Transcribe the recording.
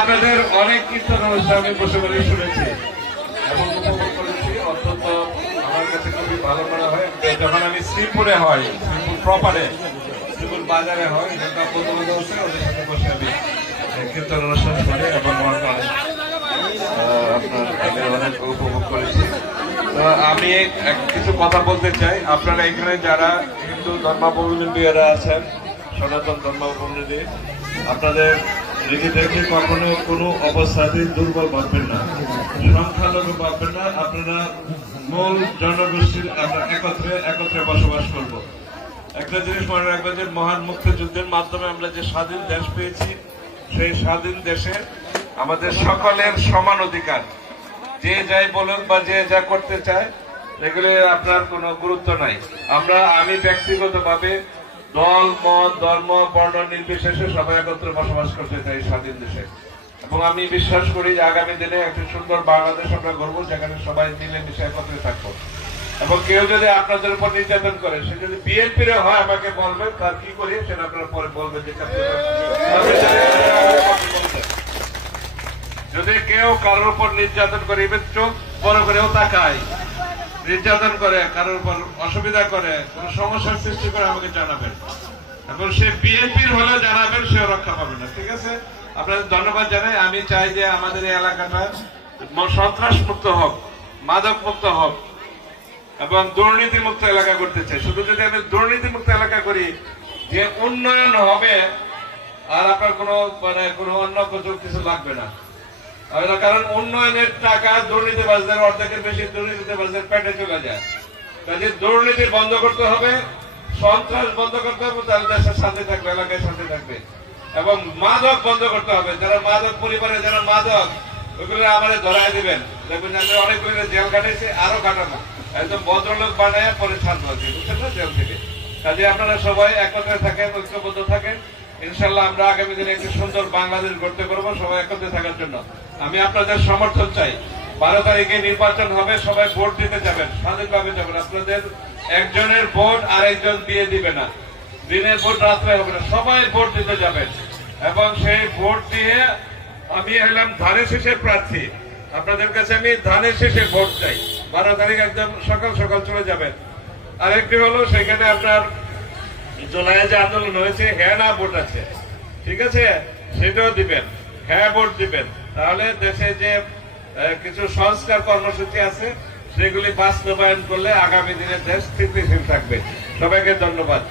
আপনাদের অনেক কীর্তন অনুষ্ঠান আমি বসে বসে শুনেছি এবং উপভোগ করেছি। অত্যন্ত আমার কাছে খুবই ভালো মনে হয় যখন আমি শ্রীপুরে হয়, শ্রীপুর প্রপারে, শ্রীপুর বাজারে হয়, এখানকার বন্ধু আছে, ওদের সাথে বসে আমি কীর্তন অনুষ্ঠান শুনি এবং আপনার অনেক উপভোগ করেছি। তো আমি কিছু কথা বলতে চাই। আপনারা এখানে যারা হিন্দু ধর্মাবলম্বীরা আছেন, সনাতন ধর্মাবলম্বী, আপনাদের নিজেদেরকে কখনো কোনো অবস্থাতেই দুর্বল ভাববেন না, সংখ্যালঘু ভাববেন না। আপনারা মূল জনগোষ্ঠীর আমরা একত্রে বসবাস করব। একটা জিনিস মনে রাখবেন যে মহান মুক্তিযুদ্ধের মাধ্যমে আমরা যে স্বাধীন দেশ পেয়েছি, সেই স্বাধীন দেশে আমাদের সকলের সমান অধিকার। যে যাই বলুন বা যে যা করতে চায় এগুলি আপনার কোনো গুরুত্ব নাই। আমি ব্যক্তিগতভাবে দল, মত, ধর্ম, বর্ণ নির্বিশেষে সবাই একত্রে বসবাস করতে চাই স্বাধীন দেশে। এবং আমি বিশ্বাস করি যে আগামী দিনে একটা সুন্দর বাংলাদেশ আমরা গড়ব, যেখানে সবাই মিলেমিশে একত্রে থাকবো। এবং কেউ যদি আপনাদের উপর নির্যাতন করে, সে যদি বিএনপির হয় আমাকে বলবেন, তার কি করি সেটা আপনারা পরে বলবেন। যদি কেউ কারোর উপর নির্যাতন করে, চোখ বড় করেও তাকায়, নির্যাতন করে, কারোর উপর অসুবিধা করে, কোন সমস্যার সৃষ্টি করে আমাকে জানাবেন। এবং সে বিএনপির হলে জানাবেন, সেও রক্ষা পাবে না। ঠিক আছে, আপনাদের ধন্যবাদ জানাই। আমি চাই যে আমাদের এই এলাকাটা সন্ত্রাস মুক্ত হোক, মাদক মুক্ত হোক এবং দুর্নীতি মুক্ত এলাকা করতে চাই। শুধু যদি আমি দুর্নীতি মুক্ত এলাকা করি, যে উন্নয়ন হবে আর আপনার কোনো অন্য কিছু লাগবে না। কারণ উন্নয়নের টাকা দুর্নীতিবাজদের, অর্ধেকের বেশি দুর্নীতিবাজদের পেটে চলে যায়। কাজে দুর্নীতি বন্ধ করতে হবে, সন্ত্রাস বন্ধ করতে হবে, তাহলে দেশের শান্তি থাকবে, এলাকায় শান্তি থাকবে। এবং মাদক বন্ধ করতে হবে। যারা মাদক, পরিবারে যারা মাদক, ওইগুলো আমাদের ধরাই দিবেন। দেখবেন আমি অনেকগুলো জেল কাটাইছি, আরো কাটাবো। একদম ভদ্রলোক বানায় পরে ছাড়বো, বুঝছেন না, জেল থেকে। কাজে আপনারা সবাই একত্রে থাকেন, ঐক্যবদ্ধ থাকেন। ইনশাল্লাহ আমরা আগামী দিনে একটি সুন্দর বাংলাদেশ গড়তে পারবো, সবাই একত্রে থাকার জন্য। আমি আপনাদের সমর্থন চাই। 12 তারিখে নির্বাচন হবে, সবাই ভোট দিতে যাবেন, স্বাধীনভাবে যাবেন। আপনাদের একজনের ভোট আর একজন দিয়ে দিবে না, দিনের ভোট রাত্রে হবে না, সবাই ভোট দিতে যাবেন। এবং সেই ভোট দিয়ে আমি হলাম ধানের শীষের প্রার্থী। আপনাদের কাছে আমি ধানের শীষের ভোট চাই। 12 তারিখ একদম সকাল সকাল চলে যাবেন। আরেকটি হলো, সেখানে আপনার জুলাইয়ে যে আন্দোলন হয়েছে, হ্যাঁ না ভোট আছে, ঠিক আছে, সেটাও দিবেন, হ্যাঁ ভোট দিবেন। তাহলে দেশে যে কিছু সংস্কার কর্মসূচি আছে সেগুলি বাস্তবায়ন করলে আগামী দিনে দেশ স্থিতিশীল থাকবে। সবাইকে ধন্যবাদ।